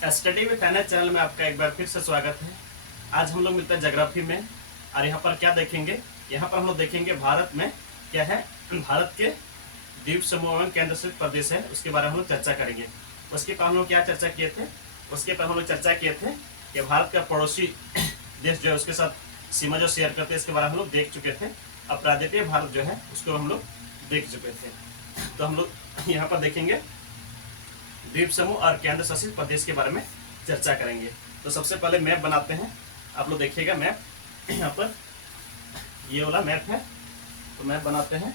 Study with NH channel में आपका एक बार फिर से स्वागत है। आज हम लोग मिलते हैं ज्योग्राफी में। और यहाँ पर क्या देखेंगे, यहाँ पर हम लोग देखेंगे भारत में क्या है, भारत के द्वीप समूह एवं केंद्र शासित प्रदेश है, उसके बारे में हम लोग चर्चा करेंगे। उसके पहले हम लोग क्या चर्चा किए थे, उसके पहले हम लोग चर्चा किए थे कि भारत का पड़ोसी देश जो है उसके साथ सीमा जो शेयर करते हैं, इसके बारे में हम लोग देख चुके थे। अब प्रायद्वीपीय भारत जो है उसको हम लोग देख चुके थे। तो हम लोग यहाँ पर देखेंगे द्वीप समूह और केंद्र शासित प्रदेश के बारे में चर्चा करेंगे। तो सबसे पहले मैप बनाते हैं। आप लोग देखिएगा मैप, यहाँ पर ये वाला मैप है। तो मैप बनाते हैं।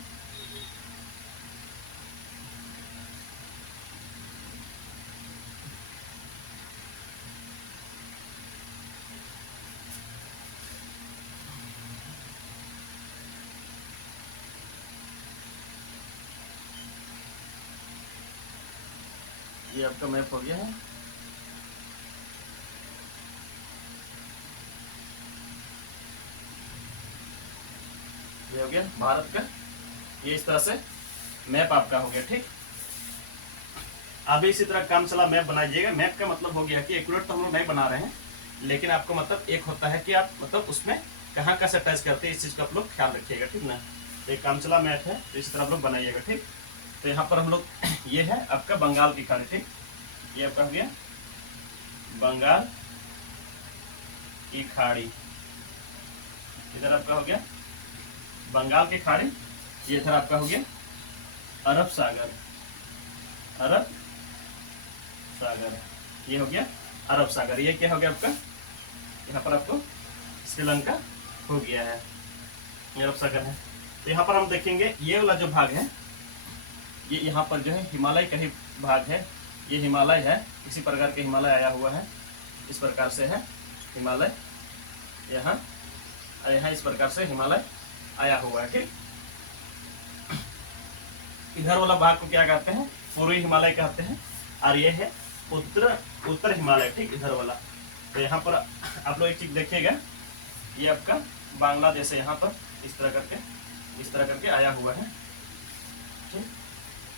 ये आपका मैप हो गया है। ये हो गया भारत का, ये इस तरह से मैप आपका हो गया। ठीक, अभी इसी तरह काम चला मैप बनाइएगा। मैप का मतलब हो गया कि एक्यूरेट तो हम लोग नहीं बना रहे हैं, लेकिन आपको मतलब एक होता है कि आप मतलब उसमें कहाँ कहाँ से टच करते हैं, इस चीज़ का आप लोग ख्याल रखिएगा। ठीक ना, तो एक काम चला मैप है, तो इस तरह आप लोग बनाइएगा। ठीक, तो यहाँ पर हम लोग ये है आपका बंगाल की खाड़ी। ठीक, ये आपका हो गया बंगाल की खाड़ी। इधर आपका हो गया बंगाल की खाड़ी, ये इधर आपका हो गया अरब सागर। अरब सागर, ये हो गया अरब सागर। ये क्या हो गया आपका, यहाँ पर आपको श्रीलंका हो गया है, ये अरब सागर है। तो यहाँ पर हम देखेंगे ये वाला जो भाग है, ये यहाँ पर जो है हिमालय का ही भाग है। ये हिमालय है, इसी प्रकार के हिमालय आया हुआ है, इस प्रकार से है हिमालय यहाँ, और यहाँ इस प्रकार से हिमालय आया हुआ है। ठीक, इधर वाला भाग को क्या कहते हैं, पूर्वी हिमालय कहते हैं, और ये है उत्तर हिमालय। ठीक, इधर वाला। तो यहाँ पर आप लोग एक चीज देखिएगा, ये आपका बांग्लादेश है, यहाँ पर इस तरह करके आया हुआ है। ठीक,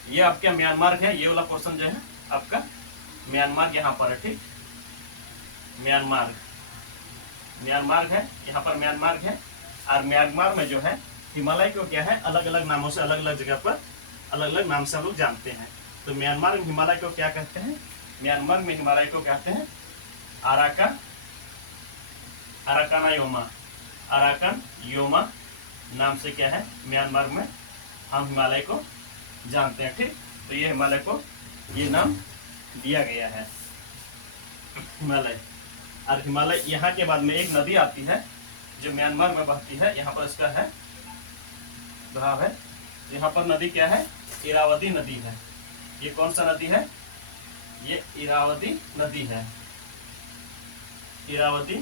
ये आपका म्यांमार है, ये वाला पोर्शन जो है आपका म्यांमार यहाँ पर है। ठीक, म्यांमार है, यहाँ पर म्यांमार है। और म्यांमार में जो है हिमालय को क्या है, अलग अलग नामों से अलग अलग जगह पर अलग अलग नाम से हम लोग जानते हैं। तो म्यांमार में हिमालय को क्या कहते हैं, म्यांमार में हिमालय को कहते हैं अराकान योमा नाम से क्या है, म्यांमार में हम हिमालय को जानते हैं। ठीक, तो ये हिमालय को ये नाम दिया गया है, हिमालय। और हिमालय यहाँ के बाद में एक नदी आती है जो म्यांमार में बहती है, यहाँ पर इसका है बहाव है। यहाँ पर नदी क्या है, इरावदी नदी है। ये कौन सा नदी है, ये इरावदी नदी है, इरावदी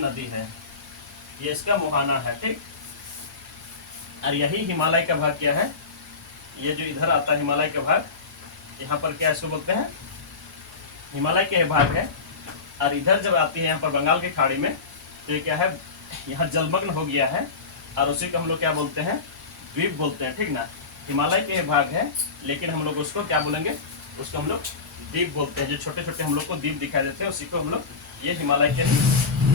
नदी है, ये इसका मुहाना है। ठीक, और यही हिमालय का भाग क्या है, ये जो इधर आता है हिमालय का भाग, यहाँ पर क्या इसको बोलते हैं, हिमालय के भाग है। और इधर जब आती है यहाँ पर बंगाल की खाड़ी में, तो ये क्या है, यहाँ जलमग्न हो गया है, और उसी को हम लोग क्या बोलते हैं, द्वीप बोलते हैं। ठीक ना, हिमालय के भाग है, लेकिन हम लोग उसको क्या बोलेंगे, उसको हम लोग द्वीप बोलते हैं। जो छोटे छोटे हम लोग को द्वीप दिखाई देते हैं, उसी को हम लोग, ये हिमालय के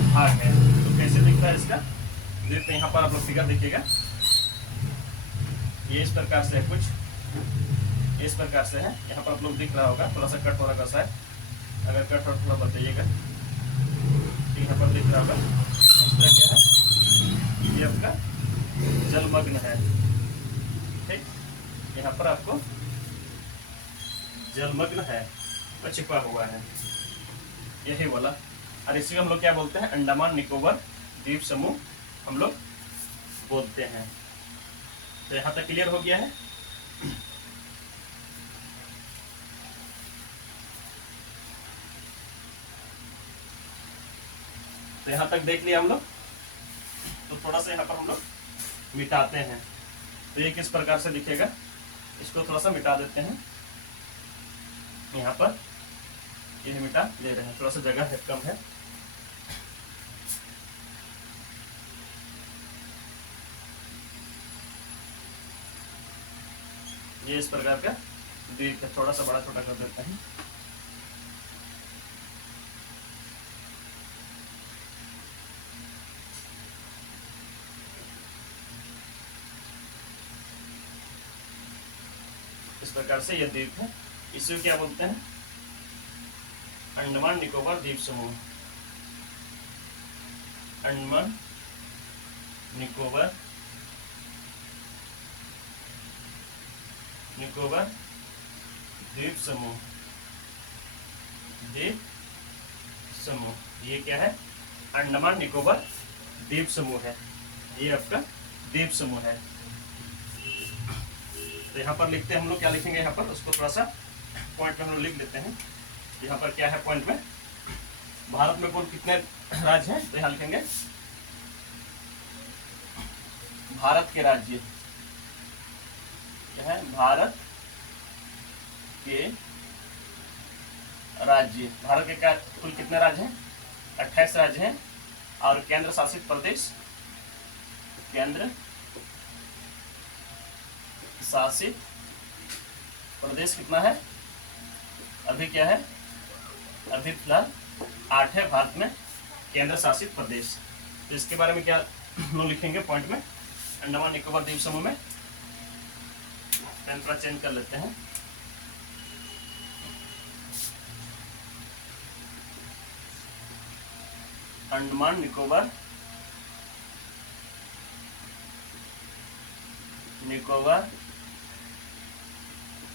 भाग है। तो कैसे दिखता है इसका द्वीप, तो यहाँ पर आप लोग फिगर देखिएगा, ये इस प्रकार से है, कुछ इस प्रकार से है। यहाँ पर आप लोग दिख रहा होगा, थोड़ा सा कट हो रहा कैसा है, अगर कट हो थोड़ा बताइएगा। यहाँ पर दिख रहा होगा क्या है, ये आपका जलमग्न है। ठीक, यहाँ पर आपको जलमग्न है, और छिपा हुआ है, यही वाला। और इसी को हम लोग क्या बोलते हैं, अंडमान निकोबार द्वीप समूह हम लोग बोलते हैं। तो यहाँ तक क्लियर हो गया है। तो यहाँ तक देख लिया हम लोग। तो थोड़ा सा यहाँ पर हम लोग मिटाते हैं, तो ये किस प्रकार से दिखेगा, इसको थोड़ा सा मिटा देते हैं। यहाँ पर ये मिटा ले रहे हैं, थोड़ा सा जगह है कम है। ये इस प्रकार का द्वीप है, थोड़ा सा बड़ा छोटा कर देते हैं। इस प्रकार से यह द्वीप है। इसे क्या बोलते हैं? अंडमान निकोबार द्वीप समूह। अंडमान निकोबार द्वीप समूह। द्वीप समूह ये क्या है? अंडमान निकोबार द्वीप समूह है। ये आपका द्वीप समूह है। तो यहाँ पर लिखते हैं हम लोग, क्या लिखेंगे यहाँ पर, उसको थोड़ा सा पॉइंट में हम लोग लिख लेते हैं। यहाँ पर क्या है पॉइंट में? भारत में कुल कितने राज्य हैं? तो यहाँ लिखेंगे भारत के राज्य। क्या है? भारत के राज्य। भारत के क्या कुल कितने राज्य हैं? 28 राज्य हैं। और केंद्र शासित प्रदेश, केंद्र शासित प्रदेश कितना है? अभी क्या है? अभी फिलहाल 8 है भारत में केंद्र शासित प्रदेश। तो इसके बारे में क्या हम लिखेंगे पॉइंट में? अंडमान निकोबार द्वीप समूह में पेन थोड़ा चेंज कर लेते हैं। अंडमान निकोबार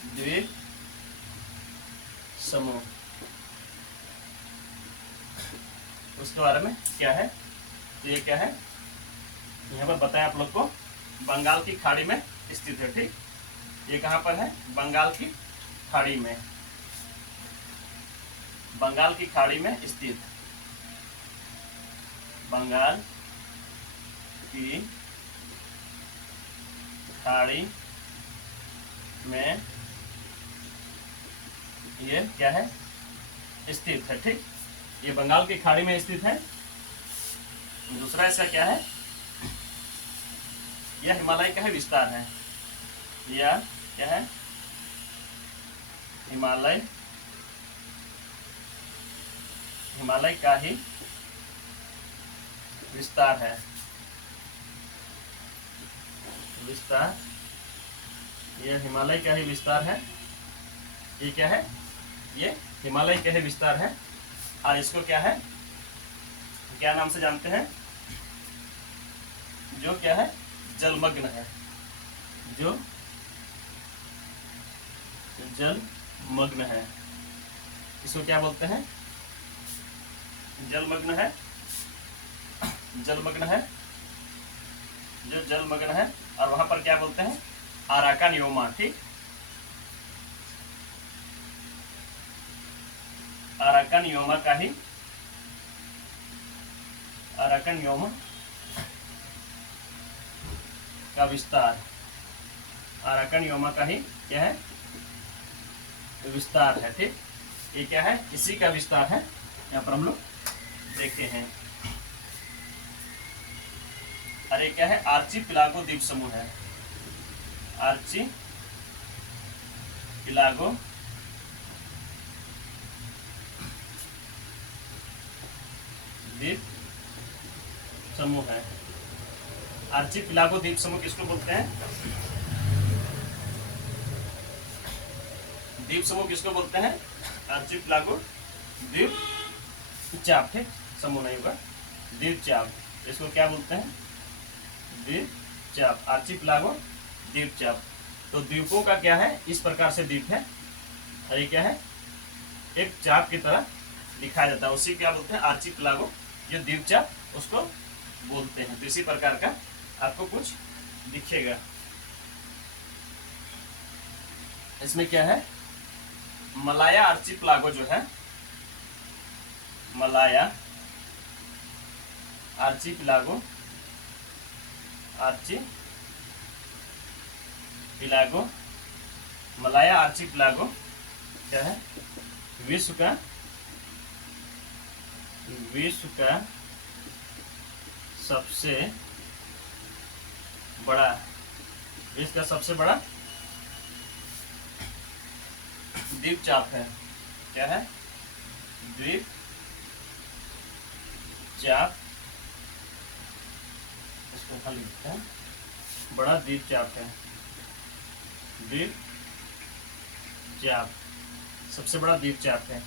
द्वीप समूह, उसके बारे में क्या है? तो ये क्या है? यहाँ पर बताया आप लोग को, बंगाल की खाड़ी में स्थित है। ठीक, ये कहाँ पर है? बंगाल की खाड़ी में। बंगाल की खाड़ी में स्थित, बंगाल की खाड़ी में ये क्या है? स्थित है। ठीक, ये बंगाल की खाड़ी में स्थित है। दूसरा इसका क्या है? यह हिमालय का ही विस्तार है। यह क्या है? हिमालय का ही विस्तार है। विस्तार, यह हिमालय का ही विस्तार है। ये क्या है? ये हिमालय का ही विस्तार है। और इसको क्या है, क्या नाम से जानते हैं? जो क्या है? जलमग्न है। जो जलमग्न है, इसको क्या बोलते हैं? जलमग्न है। जलमग्न है, जो जलमग्न है। और वहां पर क्या बोलते हैं? अराकानियोमा। ठीक, अराकानियोमा का ही, अराकानियोमा का विस्तार, अराकानियोमा का ही क्या है? विस्तार है। ठीक, ये क्या है? इसी का विस्तार है। यहाँ पर हम लोग देखते हैं। अरे क्या है? आर्चिपिलागो द्वीप समूह है। आर्चिपिलागो द्वीप समूह है। आर्चिपिलागो द्वीप समूह किसको बोलते हैं? द्वीप समूह किसको बोलते हैं? आर्चिपिलागो द्वीप चाप। ठीक, समूह नहीं होगा, द्वीप चाप। इसको क्या बोलते हैं? द्वीप चाप, आर्चिपिलागो द्वीप चाप। तो द्वीपों का क्या है? इस प्रकार से द्वीप है। और ये क्या है? एक चाप की तरह दिखाया जाता है, उसी क्या बोलते हैं? आर्चिपिलागो। जो द्वीप चाप उसको बोलते हैं। तो इसी प्रकार का आपको कुछ दिखेगा। इसमें क्या है? मलाया आर्चिपिलागो जो है, मलाया आर्चिपिलागो, मलाया आर्चिपिलागो क्या है? विश्व का सबसे बड़ा, विश्व का सबसे बड़ा द्वीपचाप है। क्या है? द्वीपचाप। इसको हल लिखते हैं, बड़ा द्वीपचाप है। द्वीपचाप सबसे बड़ा द्वीपचाप है।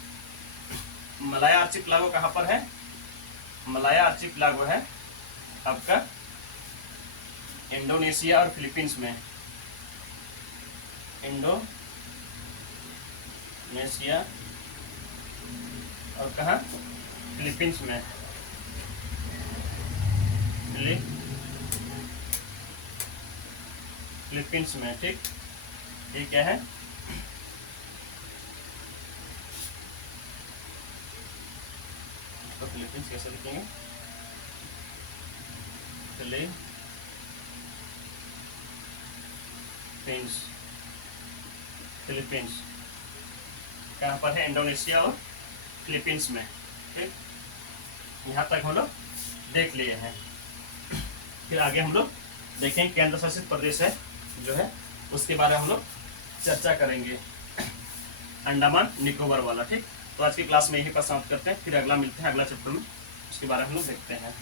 मलाया आर्चिपेलागो कहाँ पर है? मलाया आर्चिपेलागो है आपका इंडोनेशिया और फिलीपींस में। इंडोनेशिया और कहाँ? फिलीपींस में। फिलीपींस में, ठीक। ये क्या है? तो फिलीपींस कैसे लिखेंगे? फिलीपींस कहाँ पर है? इंडोनेशिया और फिलीपींस में, ठीक। यहाँ तक हम लोग देख लिए हैं। फिर आगे हम लोग देखेंगे केंद्र शासित प्रदेश है जो है उसके बारे में हम लोग चर्चा करेंगे, अंडमान निकोबार वाला, ठीक। तो आज की क्लास में यही पर समाप्त करते हैं, फिर अगला मिलते हैं अगला चैप्टर में, उसके बारे में हम लोग देखते हैं।